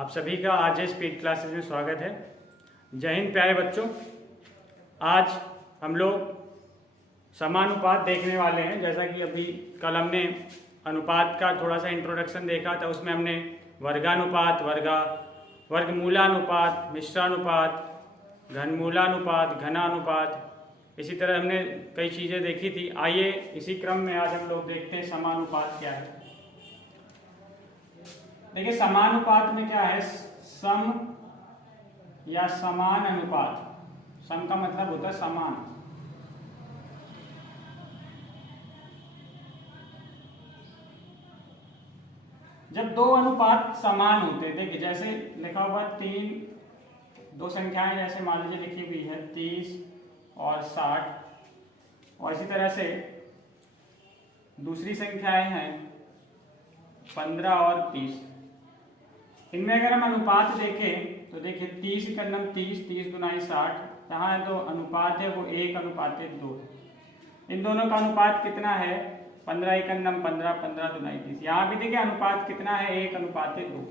आप सभी का आज स्पीड क्लासेस में स्वागत है। जय हिंद प्यारे बच्चों। आज हम लोग समानुपात देखने वाले हैं। जैसा कि अभी कल हमने अनुपात का थोड़ा सा इंट्रोडक्शन देखा था, उसमें हमने वर्गानुपात, वर्गमूलानुपात, मिश्रानुपात, घनमूलानुपात, घनानुपात, इसी तरह हमने कई चीज़ें देखी थी। आइए इसी क्रम में आज हम लोग देखते हैं समानुपात क्या है। देखिए समानुपात में क्या है, सम या समान अनुपात। सम का मतलब होता है समान। जब दो अनुपात समान होते हैं, देखिए जैसे लिखा हुआ दो संख्याएं जैसे मान लीजिए लिखी हुई है 30 और 60, और इसी तरह से दूसरी संख्याएं हैं 15 और 30। इनमें अगर हम अनुपात देखें तो देखिए 30 का नम 30, 30 गुनाई 60, यहाँ जो अनुपात है वो 1:2 है। इन दोनों का अनुपात कितना है, 15 का नम 15, 15 दुनाई 30। यहाँ भी देखिए अनुपात कितना है, 1:2।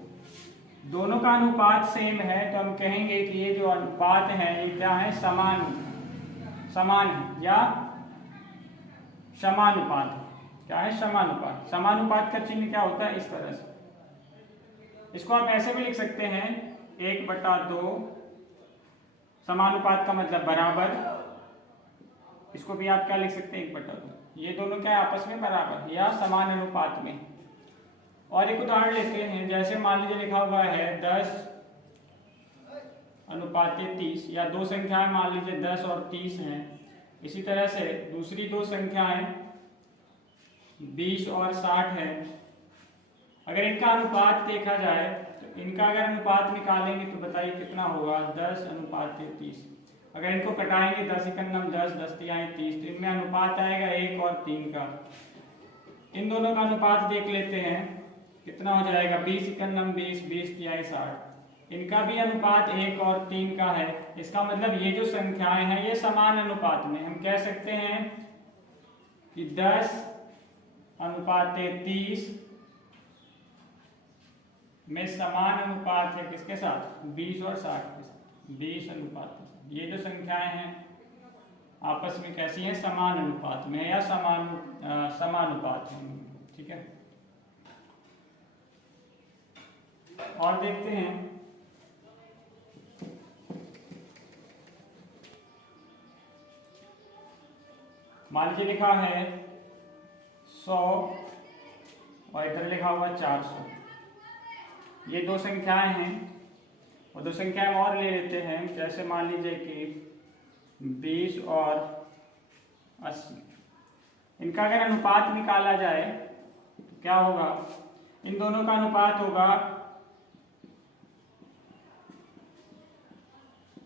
दोनों का अनुपात सेम है तो हम कहेंगे कि ये जो अनुपात है ये क्या है, समान है या समानुपात है। क्या है, समानुपात। समानुपात का चिन्ह क्या होता है, इस तरह से। इसको आप ऐसे भी लिख सकते हैं 1/2। समानुपात का मतलब बराबर। इसको भी आप क्या लिख सकते हैं, 1/2। ये दोनों क्या है, आपस में बराबर या समान अनुपात में। और एक उदाहरण लेते हैं, जैसे मान लीजिए लिखा हुआ है 10:30, या दो संख्याएं मान लीजिए 10 और 30 हैं। इसी तरह से दूसरी दो संख्याएं 20 और 60 है। अगर इनका अनुपात देखा जाए तो इनका अगर अनुपात निकालेंगे तो बताइए कितना होगा, 10:30। अगर इनको कटाएंगे 10 × 10, 10 × 30, तो इनमें अनुपात आएगा 1 और 3 का। इन दोनों का अनुपात देख लेते हैं कितना हो जाएगा, 20 × 20, 20 × 60। इनका भी अनुपात 1 और 3 का है। इसका मतलब ये जो संख्याएं हैं ये समान अनुपात में। हम कह सकते हैं कि 10:30 में समान अनुपात है किसके साथ, 20 और 60 के साथ। 20 अनुपात के साथ ये जो संख्याएं हैं आपस में कैसी हैं, समान अनुपात में या समानुपात है। ठीक है, और देखते हैं मान लीजिए लिखा है 100 और इधर लिखा हुआ 400। ये दो संख्याएं हैं और दो संख्याएं और ले लेते हैं, जैसे मान लीजिए कि 20 और 80। इनका अगर अनुपात निकाला जाए तो क्या होगा, इन दोनों का अनुपात होगा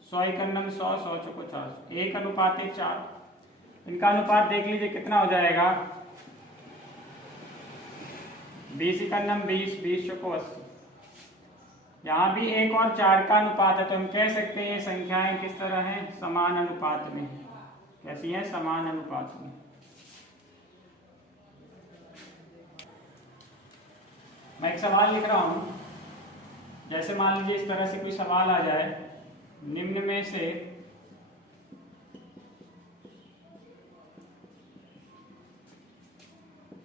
100 × 100, 100 × 400, 1:4। इनका अनुपात देख लीजिए कितना हो जाएगा, 20 × 20, 20 × 80। यहाँ भी 1 और 4 का अनुपात है तो हम कह सकते हैं ये संख्याएं किस तरह हैं, समान अनुपात में। कैसी हैं, समान अनुपात में। मैं एक सवाल लिख रहा हूं, जैसे मान लीजिए इस तरह से कोई सवाल आ जाए, निम्न में से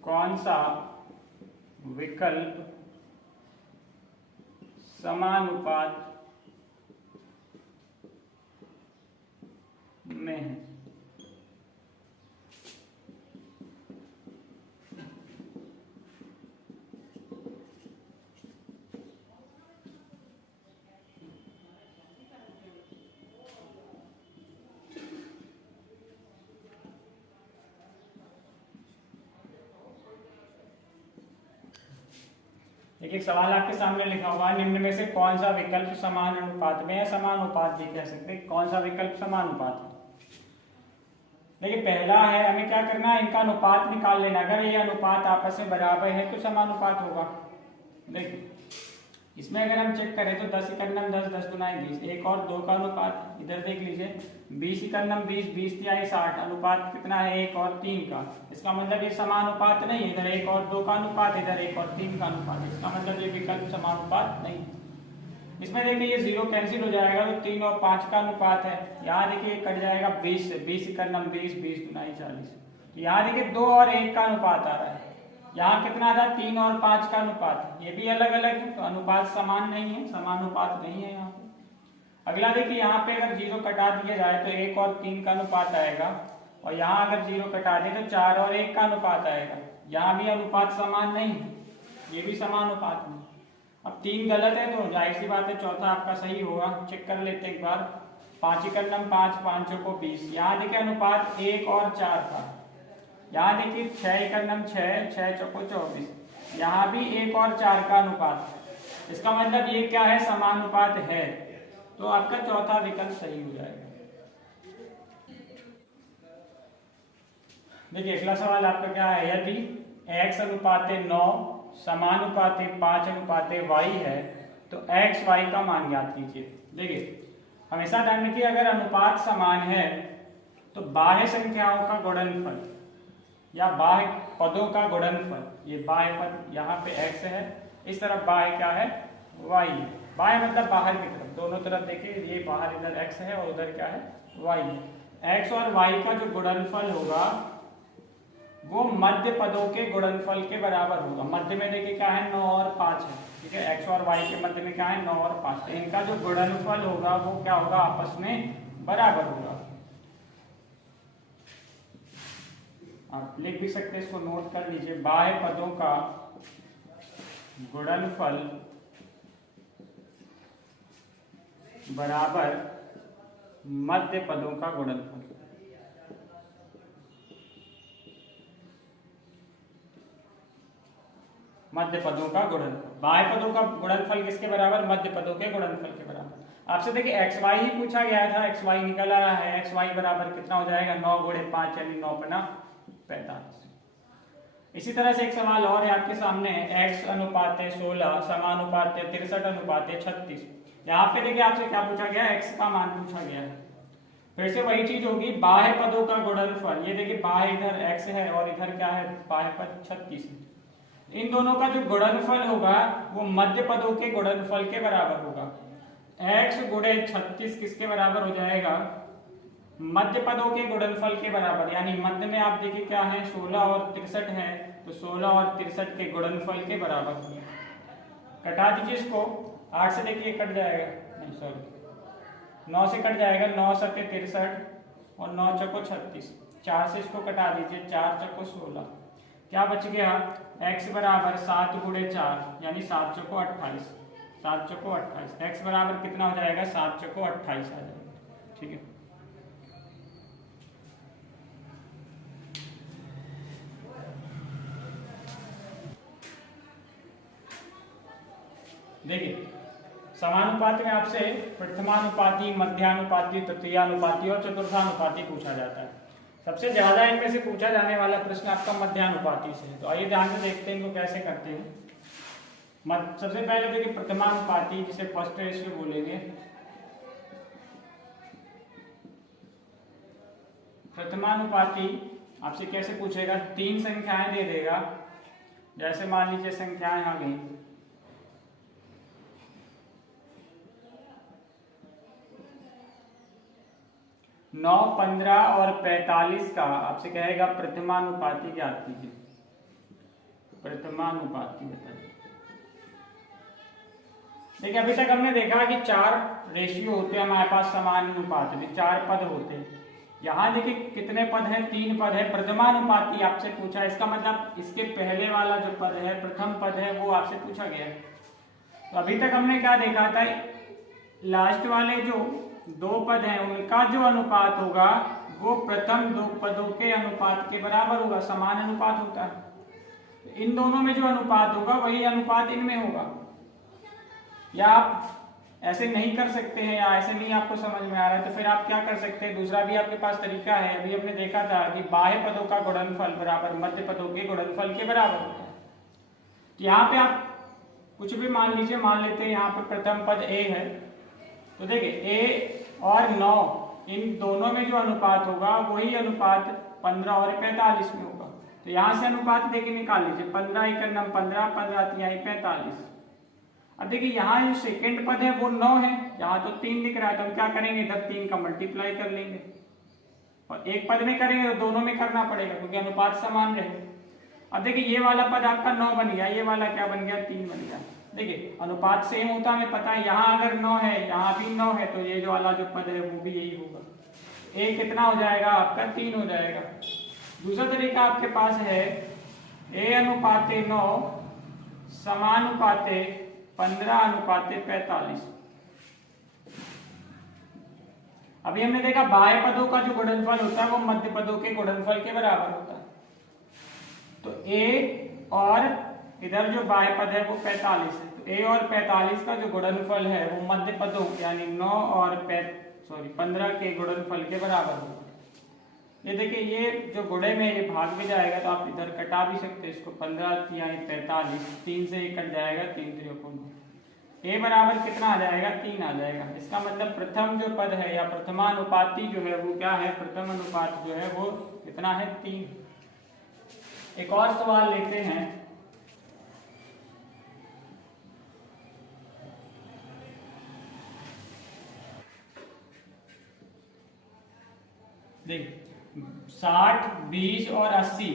कौन सा विकल्प समानुपात में है। एक सवाल आपके सामने लिखा हुआ है, निम्न में से कौन सा विकल्प समान अनुपात में है, समानुपात भी कह सकते हैं। कौन सा विकल्प समानुपात है। देखिए पहला है, हमें क्या करना है, इनका अनुपात निकाल लेना। अगर ये अनुपात आपस में बराबर है तो समानुपात होगा। देखिए इसमें अगर हम चेक करें तो 10 × 10, 10 गुनाई 20, 1 और 2 का अनुपात। इधर देख लीजिए 20 × 20, 20 × 60, अनुपात कितना है, 1 और 3 का। इसका मतलब ये समानुपात नहीं है। इधर 1 और 2 का अनुपात, इधर 1 और 3 का अनुपात। इसका मतलब ये विकल्प समानुपात नहीं है। इसमें देखिए ये 0 कैंसिल हो जाएगा तो 3 और 5 का अनुपात है। यहाँ देखिए कट जाएगा 20 से, 20 का नम 20, 20 दुनाई 40। तो यहाँ देखिए 2 और 1 का अनुपात आ रहा है। यहाँ कितना आ रहा है? 3 और 5 का अनुपात। ये भी अलग अलग है तो अनुपात समान नहीं है, समानुपात नहीं है यहाँ पे। अगला देखिए यहाँ पे अगर 0 कटा दिया जाए तो 1 और 3 का अनुपात आएगा, और यहाँ अगर 0 कटा दे तो 4 और 1 का अनुपात आएगा। यहाँ भी अनुपात समान नहीं है, ये भी समानुपात नहीं। अब 3 गलत है तो जाहिर सी बात है चौथा आपका सही होगा। चेक कर लेते हैं एक बार। 5 एकम 5, 5 को 20। यहाँ देखिए अनुपात 1 और 4 था। यहाँ देखिए 6 एकम 6, 6 चौको 24। यहाँ भी 1 और 4 का अनुपात। इसका मतलब ये क्या है? समानुपात है, तो आपका चौथा विकल्प सही हो जाएगा। देखिए अगला सवाल आपका क्या है? यदि x अनुपात 9 समानुपात 5 अनुपात y है तो x y का मान ज्ञात कीजिए। देखिए हमेशा ध्यान रखिए, अगर अनुपात समान है तो बाह्य संख्याओं का गुणनफल या बाह्य पदों का गुणनफल, ये बाह्य पद यहाँ पे x है, इस तरफ बाह्य क्या है? y है। बाह्य मतलब बाहर की तरफ, दोनों तरफ देखिए, ये बाहर इधर x है और उधर क्या है? y है। x और y का जो गुणनफल होगा वो मध्य पदों के गुणनफल के बराबर होगा। मध्य में देखिए क्या है? 9 और 5 है, ठीक है। x और y के मध्य में क्या है? 9 और 5। तो इनका जो गुणनफल होगा वो क्या होगा? आपस में बराबर होगा। आप लिख भी सकते हैं, इसको नोट कर लीजिए। बाह्य पदों का गुणनफल बराबर मध्य पदों का गुणनफल। मध्य पदों का गुणनफल, बाह्य पदों का गुणनफल किसके बराबर? मध्य पदों के गुणनफल के बराबर। आपसे देखिए एक्स वाई ही पूछा गया था, एक्स वाई निकल आया है। एक्स वाई बराबर कितना हो जाएगा? 9 गुणे 5 यानी 9 पना 45। इसी तरह से एक सवाल और है आपके सामने, x अनुपात 16 समानुपात 63 अनुपात 36। यहाँ पे देखिए आपसे क्या पूछा गया? x का मान पूछा गया है। फिर से वही चीज होगी, बाह्य पदों का गुणनफल। ये देखिए बाह्य इधर x है और इधर क्या है? बाह्य पद 36 है। इन दोनों का जो गुणनफल होगा वो मध्य पदों के गुणनफल के बराबर होगा। x गुणे 36 किसके बराबर हो जाएगा? मध्य पदों के गुणनफल के बराबर। यानी मध्य में आप देखिए क्या है? 16 और 63 है, तो 16 और 63 के गुणनफल के बराबर। कटा दीजिए इसको, 8 से देखिए कट जाएगा, नहीं सॉरी 9 से कट जाएगा। 9 सके 63 और 9 चौको 36। 4 से इसको कटा दीजिए, 4 चौको 16। क्या बच गया? x बराबर 7 गुणे 4 यानी 7 चौको 28। 7 चौको 28। x बराबर कितना हो जाएगा? 7 चौको 28 आ जाएगा, ठीक है। देखिए समानुपात में आपसे प्रथमानुपाती, मध्यानुपाती, तृतीयानुपाती और चतुर्थानुपाती पूछा जाता है। सबसे ज्यादा इनमें से पूछा जाने वाला प्रश्न आपका मध्यानुपाती से है। तो आइए ध्यान से देखते हैं इनको कैसे करते हैं। सबसे पहले देखिए प्रथमानुपाती, जिसे फर्स्ट रेशियो बोलेंगे। प्रथमानुपाती आपसे कैसे पूछेगा? 3 संख्याएं दे देगा। जैसे मान लीजिए संख्याएं आ गई 9, 15 और 45 का आपसे कहेगा प्रथमानुपाती ज्ञात कीजिए। प्रथमानुपाती बताइए। देखिए अभी तक हमने देखा कि 4 रेशियो होते हैं हमारे पास समानुपात में, 4 पद होते हैं। यहाँ देखिए कितने पद हैं? 3 पद है। प्रथमानुपाती आपसे पूछा, इसका मतलब इसके पहले वाला जो पद है, प्रथम पद है, वो आपसे पूछा गया है। तो अभी तक हमने क्या देखा था? लास्ट वाले जो 2 पद हैं उनका जो अनुपात होगा वो प्रथम 2 पदों के अनुपात के बराबर होगा, समान अनुपात होता है। इन दोनों में जो अनुपात होगा वही अनुपात इनमें होगा। या आप ऐसे नहीं कर सकते हैं, या ऐसे नहीं आपको समझ में आ रहा है तो फिर आप क्या कर सकते हैं? दूसरा भी आपके पास तरीका है। अभी हमने देखा था कि बाह्य पदों का गुणनफल बराबर मध्य पदों के गुणनफल के बराबर होता है। तो यहाँ पे आप कुछ भी मान लीजिए, मान लेते हैं यहाँ पे प्रथम पद a है। तो देखिए a और 9 इन दोनों में जो अनुपात होगा वही अनुपात 15 और 45 में होगा। तो यहाँ से अनुपात देखिए निकाल लीजिए। 15 एकम 15, 15 तिहाई 45। अब देखिए यहाँ जो सेकंड पद है वो 9 है, यहाँ तो 3 दिख रहा है, तो हम क्या करेंगे, इधर 3 का मल्टीप्लाई कर लेंगे और एक पद में करेंगे तो दोनों में करना पड़ेगा क्योंकि अनुपात समान रहे। अब देखिए ये वाला पद आपका 9 बन गया, ये वाला क्या बन गया, 3 बन गया। देखिए अनुपात सेम होता हमें पता है, यहाँ अगर 9 है यहाँ भी 9 है, तो ये जो वाला जो पद है वो भी यही होगा। ए कितना हो जाएगा आपका, 3 हो जाएगा। दूसरा तरीका आपके पास है ए अनुपाते 9 समानुपाते 15 अनुपाते 45। अभी हमने देखा बाह्य पदों का जो गुणनफल होता है वो मध्य पदों के गुणनफल के बराबर होता है। तो ए और इधर जो बाह्य पद है वो 45 है, तो ए और 45 का जो गुणनफल है वो मध्य पदों यानी 9 और 15 के गुणनफल के बराबर होगा। ये देखिए ये जो गुणे में ये भाग में जाएगा तो आप इधर कटा भी सकते हैं इसको, 15 यानी 45, 3 से 1 कट जाएगा, 3 त्रिकोण, ए बराबर कितना आ जाएगा, 3 आ जाएगा। इसका मतलब प्रथम जो पद है या प्रथमानुपाती जो है वो क्या है, प्रथम अनुपात जो है वो कितना है, 3। एक और सवाल लेते हैं। देख 60, 20 और 80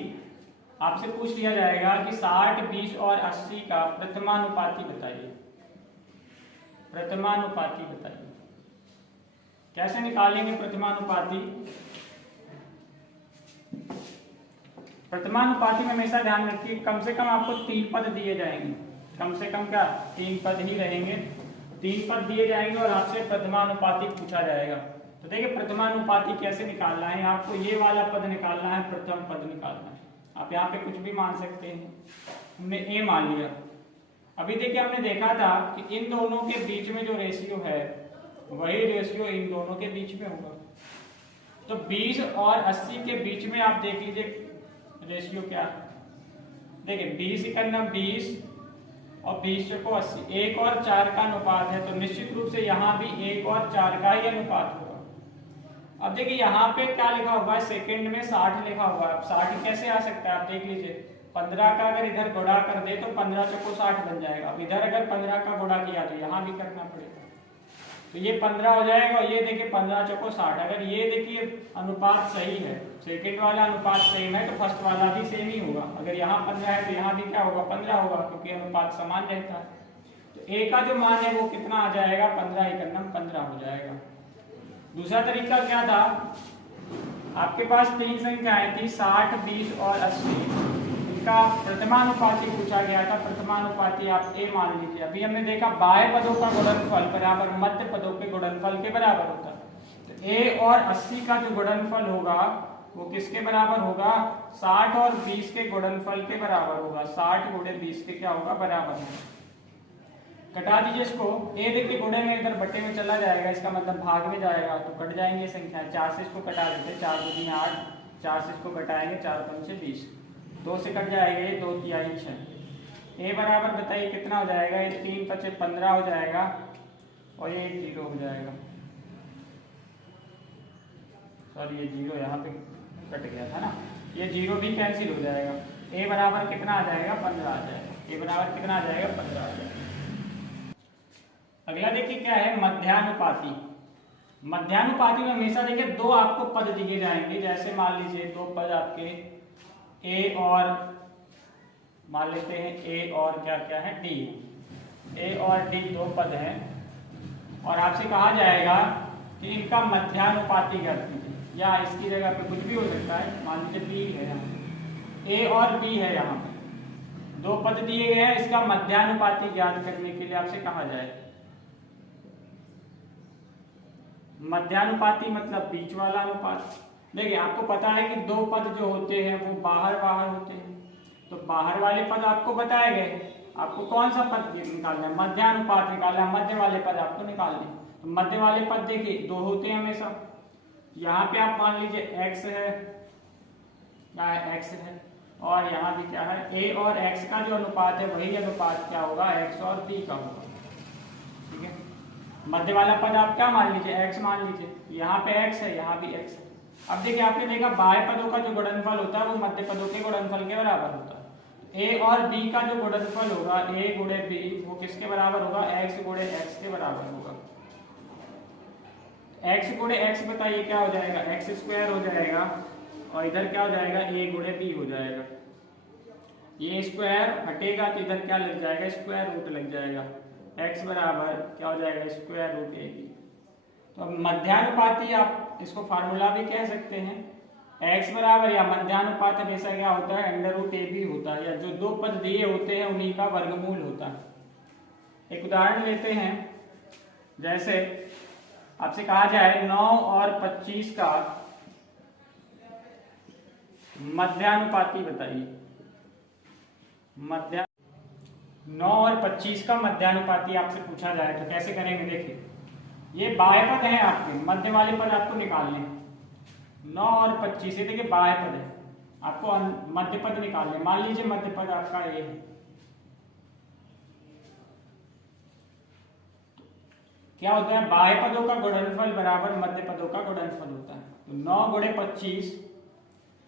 आपसे पूछ लिया जाएगा कि 60, 20 और 80 का प्रथमानुपाती बताइए। प्रथमानुपाती बताइए, कैसे निकालेंगे प्रथमानुपाती। प्रथमानुपाती में हमेशा ध्यान रखिए कम से कम आपको 3 पद दिए जाएंगे, कम से कम क्या 3 पद ही रहेंगे, 3 पद दिए जाएंगे और आपसे प्रथमानुपाती पूछा जाएगा। तो देखिए प्रथमानुपाती कैसे निकालना है, आपको ये वाला पद निकालना है, प्रथम पद निकालना है। आप यहाँ पे कुछ भी मान सकते हैं, हमने ए मान लिया। अभी देखिए हमने देखा था कि इन दोनों के बीच में जो रेशियो है वही रेशियो इन दोनों के बीच में होगा। तो 20 और 80 के बीच में आप देख लीजिए रेशियो क्या है। देखिए 20 इकन्ना 20 और 20 चौको 80, 1 और 4 का अनुपात है, तो निश्चित रूप से यहाँ भी 1 और 4 का ही अनुपात होगा। अब देखिए यहाँ पे क्या लिखा हुआ है, सेकंड में 60 लिखा हुआ है। अब 60 कैसे आ सकता है, आप देख लीजिए 15 का अगर इधर गुणा कर दे तो 15 चौको 60 बन जाएगा। अब इधर अगर 15 का गुणा किया तो यहाँ भी करना पड़ेगा, तो ये 15 हो जाएगा और ये देखिए 15 चौको 60। अगर ये देखिए अनुपात सही है, सेकंड वाला अनुपात सेम है तो फर्स्ट वाला भी सेम ही होगा। अगर यहाँ 15 है तो यहाँ भी क्या होगा, 15 होगा, क्योंकि अनुपात समान रहता है। तो ए का जो मान है वो कितना आ जाएगा, 15 इकन्नम 15 हो जाएगा। दूसरा तरीका क्या था, आपके पास 3 संख्याएं थी 60, 20 और 80, इनका प्रथमानुपाती पूछा गया था। प्रथमानुपाती आप ए मान लीजिए। अभी हमने देखा बाह्य पदों का गुणनफल बराबर मध्य पदों के गुणनफल के बराबर होता है। तो ए और 80 का जो गुणनफल होगा वो किसके बराबर होगा, 60 और 20 के गुणनफल के बराबर होगा। 60 गुणे 20 के क्या होगा, बराबर होगा। कटा दीजिए इसको, ए देखिए गुणे में इधर बटे में चला जाएगा, इसका मतलब भाग में जाएगा, तो कट जाएंगे संख्या। 4 से इसको कटा देते, 4 2 3 8, 4 से इसको घटाएंगे, 4 5 से 20, 2 से कट जाएगा, 2 3 6। ए बराबर बताइए कितना हो जाएगा, ये 3 5 15 हो जाएगा और ये 0 हो जाएगा। सॉरी ये 0 यहाँ पे कट गया था ना, ये 0 भी कैंसिल हो जाएगा। ए बराबर कितना आ जाएगा, 15 आ जाएगा। ए बराबर कितना आ जाएगा, 15 आ जाएगा। अगला देखिए क्या है, मध्यानुपाती। मध्यानुपाती में हमेशा देखिए 2 आपको पद दिए जाएंगे। जैसे मान लीजिए 2 पद आपके ए और मान लेते हैं ए और क्या क्या है, डी। ए और डी 2 पद हैं और आपसे कहा जाएगा कि इनका मध्यानुपाती ज्ञात कीजिए, या इसकी जगह पे कुछ भी हो सकता है। मान लीजिए बी है, यहाँ ए और बी है, यहाँ पे 2 पद दिए गए हैं, इसका मध्यानुपाती ज्ञात करने के लिए आपसे कहा जाए। मध्यानुपाती मतलब बीच वाला अनुपात। देखिए आपको पता है कि 2 पद जो होते हैं वो बाहर बाहर होते हैं, तो बाहर वाले पद आपको बताए गए, आपको कौन सा पद निकालना है, मध्यानुपात निकालना है, मध्य वाले पद आपको निकालने। तो मध्य वाले पद देखिए 2 होते हैं हमेशा। यहाँ पे आप मान लीजिए x है, यहाँ x है और यहाँ भी क्या है, a और x का जो अनुपात है वही अनुपात क्या होगा, x और b का होगा। ठीक है, मध्य वाला पद आप क्या मान लीजिए, x मान लीजिए, यहाँ पे x है, यहाँ भी x है। अब देखिए आपने देखा बाह्य पदों का जो गुणनफल होता है वो मध्य पदों के गुणनफल के बराबर होता है। ए और बी का जो गुणनफल होगा ए गुणे बी वो किसके बराबर होगा, एक्स गुणे एक्स के बराबर होगा। एक्स गुणे एक्स बताइए क्या हो जाएगा, एक्स स्क्वायर हो जाएगा और इधर क्या हो जाएगा, ए गुणे बी हो जाएगा। ये स्क्वायर हटेगा तो इधर क्या लग जाएगा, स्क्वायर रूट लग जाएगा। एक्स बराबर क्या हो जाएगा, स्क्वायर रूट ए बी। तो मध्यानुपाती आप इसको फार्मूला भी कह सकते हैं। x बराबर या मध्यानुपात हमेशा क्या होता है, अंडर रूट ए बी होता है, या जो दो पद दिए होते हैं उन्हीं का वर्गमूल होता है। एक उदाहरण लेते हैं, जैसे आपसे कहा जाए 9 और 25 का मध्यानुपाती बताइए। 9 और 25 का मध्यानुपाती आपसे पूछा जाए तो कैसे करेंगे, देखिए ये बाह्य पद है आपके, मध्य वाले पद आपको निकालने। 9 और 25 ये देखिए बाह्य पद है, आपको मध्य पद निकालने। मान लीजिए मध्य पद आपका ये है, क्या होता है, बाह्य पदों का गुणनफल बराबर मध्य पदों का गुणनफल होता है। तो 9 गुणे 25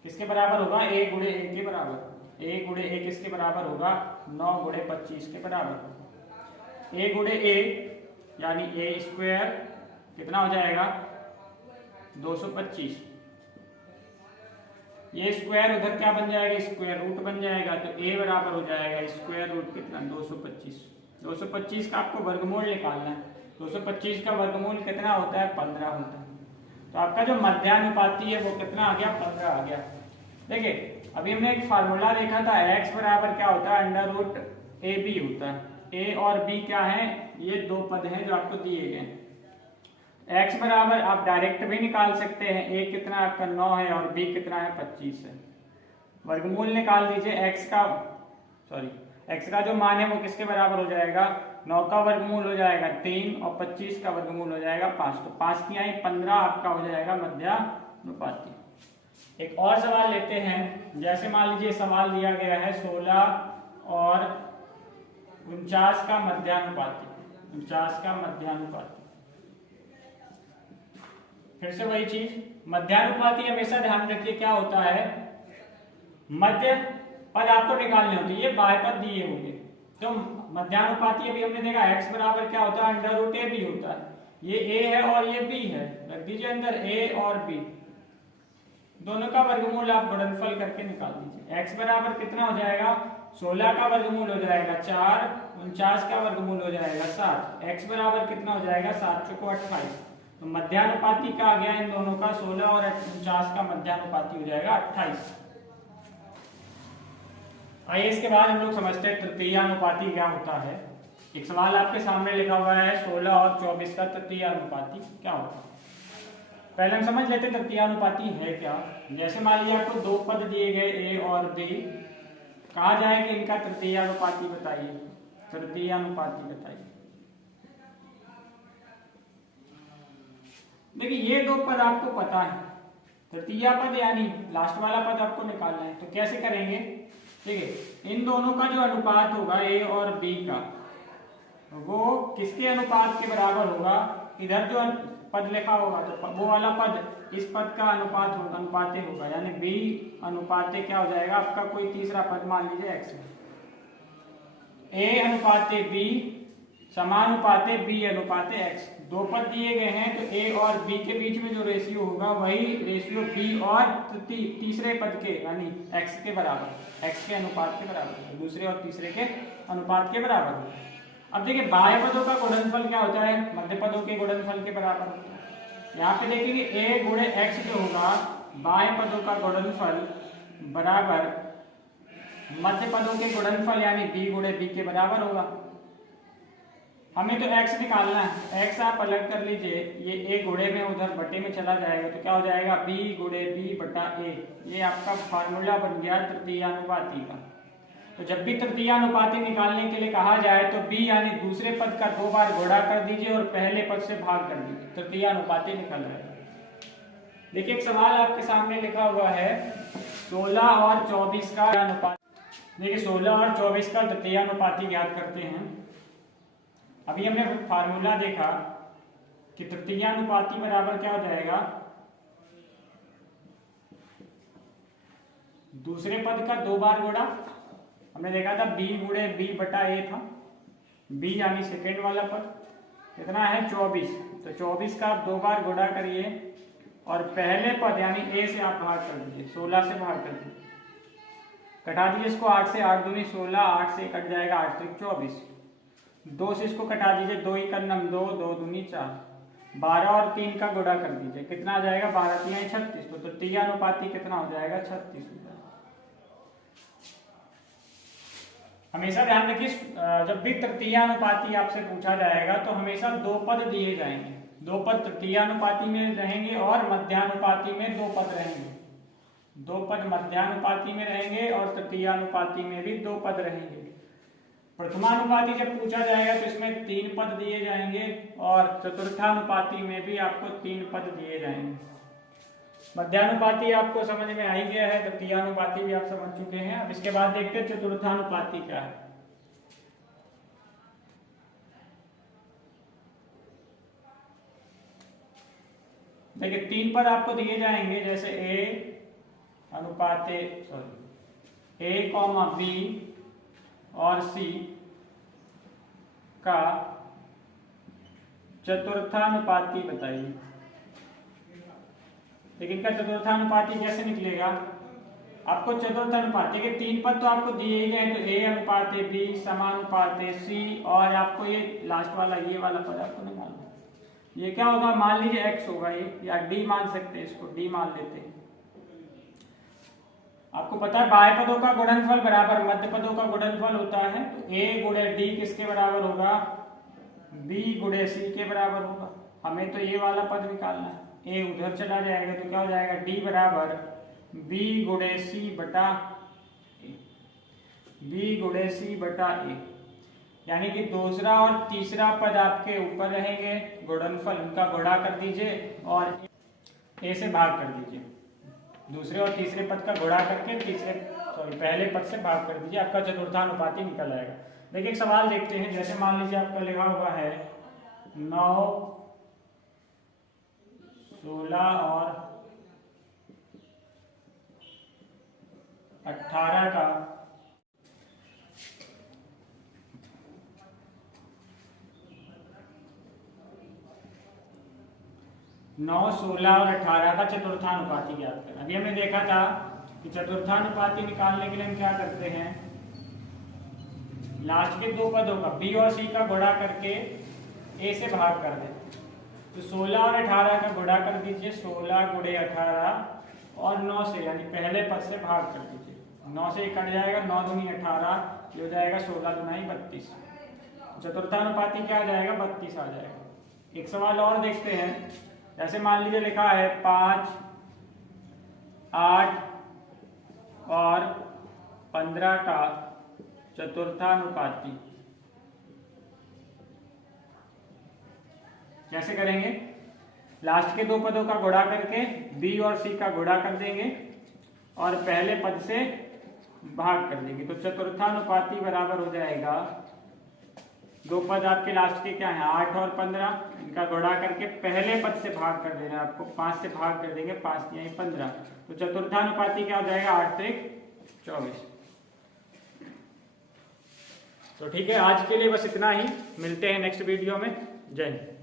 किसके बराबर होगा, ए गुणे ए के बराबर। ए गुणे ए किसके बराबर होगा, 9 गुणे 25 के बराबर। ए गुणे ए यानी ए स्क्वायर कितना हो जाएगा, 225। ये स्क्वायर उधर क्या बन जाएगा, स्क्वायर रूट बन जाएगा। तो ए बराबर हो जाएगा स्क्वायर रूट कितना, 225। 225 का आपको वर्गमूल निकालना है। 225 का वर्गमूल कितना होता है, 15 होता है। तो आपका जो मध्यानुपाती है वो कितना आ गया, 15 आ गया। देखिए अभी हमने एक फार्मूला देखा था, x बराबर क्या होता है, अंडर रूट ए बी होता है। a और b क्या है, ये दो पद हैं जो आपको दिए गए। x बराबर आप डायरेक्ट भी निकाल सकते हैं, a कितना आपका 9 है और b कितना है 25 है। वर्गमूल निकाल दीजिए, x का जो मान है वो किसके बराबर हो जाएगा, 9 का वर्गमूल हो जाएगा 3 और 25 का वर्गमूल हो जाएगा 5। तो 5 की आई 15 आपका हो जाएगा मध्यानुपाती। एक और सवाल लेते हैं, जैसे मान लीजिए सवाल दिया गया है 16 और 49 का मध्यानुपाती। 49 का मध्यानुपाती, फिर से वही चीज, मध्यानुपाती हमेशा ध्यान रखिए क्या होता है, मध्य पद आपको निकालने होते हैं, ये बाह्य पद दिए होंगे। तो मध्यानुपाती अभी हमने देखा x बराबर क्या होता है, अंडर रूट ए बी होता है। ये a है और ये b है, रख दीजिए अंदर a और b, दोनों का वर्गमूल आप गुणनफल करके निकाल दीजिए। x बराबर कितना हो जाएगा, 16 का वर्गमूल हो जाएगा 4, 49 का वर्गमूल हो जाएगा 7। x बराबर कितना हो जाएगा, 7 चौको 28। तो मध्यानुपाती का आ गया इन दोनों का 16 और 49 का मध्यानुपाती हो जाएगा 28। आइए इसके बाद हम लोग समझते हैं तृतीयानुपाती क्या होता है। एक सवाल आपके सामने लिखा हुआ है 16 और 24 का तृतीयानुपाती क्या होता है। पहले हम समझ लेते तृतीयानुपाती है क्या। जैसे मान लीजिए आपको दो पद दिए गए a और b, कहा जाए कि इनका तृतीयानुपाती बताइए। तृतीयानुपाती बताइए। देखिए ये दो पद आपको पता है, तृतीया पद यानी लास्ट वाला पद आपको निकालना है। तो कैसे करेंगे, देखिए इन दोनों का जो अनुपात होगा a और b का, वो किसके अनुपात के बराबर होगा, इधर जो पद लिखा होगा तो वो वाला पद इस पद का अनुपात होगा, अनुपाते होगा, यानी b अनुपाते क्या हो जाएगा आपका, कोई तीसरा पद मान लीजिए x है। a अनुपाते b समानुपाते b अनुपाते x, दो पद दिए गए हैं तो a और b के बीच में जो रेशियो होगा वही रेशियो b और तीसरे पद के यानी x के बराबर, x के अनुपात के बराबर, दूसरे और तीसरे के अनुपात के बराबर। अब देखिए बाह्य पदों का गुणनफल क्या होता है, मध्य पदों के गुणनफल के बराबर होता है। यहाँ पे देखेंगे a गुणे x जो होगा बाह्य पदों का गुणनफल बराबर मध्य पदों के गुणनफल यानी b गुणे b के बराबर होगा। हमें तो x निकालना है, x आप अलग कर लीजिए, ये a गुणे में उधर बटे में चला जाएगा तो क्या हो जाएगा b गुणे b बटा a। ये आपका फार्मूला बन गया तृतीयानुपाती का। तो जब भी तृतीयानुपाती निकालने के लिए कहा जाए तो b यानी दूसरे पद का दो बार गुणा कर दीजिए और पहले पद से भाग कर दीजिए, तृतीयानुपाती निकल जाएगा। देखिए एक सवाल आपके सामने लिखा हुआ है 16 और 24 का अनुपात। देखिए 16 और 24 का तृतीयानुपाती ज्ञात करते हैं। अभी हमने फार्मूला देखा कि तृतीयानुपाती बराबर क्या हो जाएगा, दूसरे पद का दो बार गुणा हमने देखा था b गुणे b बटा a था, b यानी सेकेंड वाला पद कितना है 24, तो 24 का आप 2 बार गुणा करिए और पहले पद यानी a से आप भाग कर दीजिए, 16 से भाग कर दीजिए, कटा दीजिए इसको 8 से, 8 दूनी 16, 8 से कट जाएगा 8 त्रिक 24, 2 से इसको कटा दीजिए, 2 ही कन्नम 2, 2 दूनी 4, 12 और 3 का गुणा कर दीजिए, कितना आ जाएगा 12 3 36, तो तृतीय अनुपाती कितना हो जाएगा 36 हो जाएगा। हमेशा ध्यान रखिए जब भी तृतीयानुपाती आपसे पूछा जाएगा तो हमेशा 2 पद दिए जाएंगे, 2 पद तृतीयानुपाती में रहेंगे और मध्यानुपाती में 2 पद रहेंगे, 2 पद मध्यानुपाती में रहेंगे और तृतीयानुपाती में भी 2 पद रहेंगे। प्रथमानुपाती जब पूछा जाएगा तो इसमें 3 पद दिए जाएंगे और चतुर्थानुपाती में भी आपको 3 पद दिए जाएंगे। मध्यानुपाती आपको समझ में आ ही गया है, तृतीयानुपाती भी आप समझ चुके हैं। अब इसके बाद देखते हैं चतुर्थानुपाती क्या है। देखिए 3 पद आपको दिए जाएंगे, जैसे a b और c का चतुर्थानुपाती बताइए। लेकिन इनका चतुर्थानुपाती कैसे निकलेगा? आपको चतुर्थानुपाती के 3 पद तो आपको दिए ही गए, तो a अनुपात b समानुपात c और आपको ये लास्ट वाला ये वाला पद आपको निकालना। ये क्या होगा, मान लीजिए x होगा ये, या d मान सकते हैं, इसको d मान लेते हैं। आपको पता है बाह्य पदों का गुणनफल बराबर मध्य पदों का गुणनफल होता है, तो a गुणे d किसके बराबर होगा, b गुणे c के बराबर होगा। हमें तो ये वाला पद निकालना है, a उधर चला जाएगा तो क्या हो जाएगा, d बराबर b गुणे c बटा a, b गुणे c बटा a, यानी कि दूसरा और तीसरा पद आपके ऊपर रहेंगे, गुणनफल उनका गुणा कर दीजिए और a से भाग कर दीजिए, दूसरे और तीसरे पद का गुणा करके पहले पद से भाग कर दीजिए, आपका चतुर्थानुपाती निकल आएगा। देखिए एक सवाल देखते हैं, जैसे मान लीजिए आपका लिखा हुआ है 9 16 और 18 का नौ 16 और 18 का चतुर्थानुपाती ज्ञात करें। अभी हमने देखा था कि चतुर्थानुपाती निकालने के लिए हम क्या करते हैं, लास्ट के 2 पदों का b और c का गुणा करके a से भाग कर देते। तो 16 और 18 का गुणा कर दीजिए, 16 गुणे 18 और 9 से यानी पहले पद से भाग कर दीजिए, 9 से कट जाएगा, 9 दूनी 18, ये हो जाएगा 16 दुनाई 32, चतुर्थानुपाती क्या आ जाएगा 32 आ जाएगा। एक सवाल और देखते हैं, जैसे मान लीजिए लिखा है 5 8 और 15 का चतुर्थानुपाती। कैसे करेंगे, लास्ट के 2 पदों का गुणा करके b और c का गुणा कर देंगे और पहले पद से भाग कर देंगे, तो चतुर्थानुपाती बराबर हो जाएगा, 2 पद आपके लास्ट के क्या है 8 और 15, इनका गुणा करके पहले पद से भाग कर देना, आपको 5 से भाग कर देंगे, 5 यही 15, तो चतुर्थानुपाती क्या हो जाएगा 8 त्रिक 24। तो ठीक है, आज के लिए बस इतना ही, मिलते हैं नेक्स्ट वीडियो में। जय हिंद।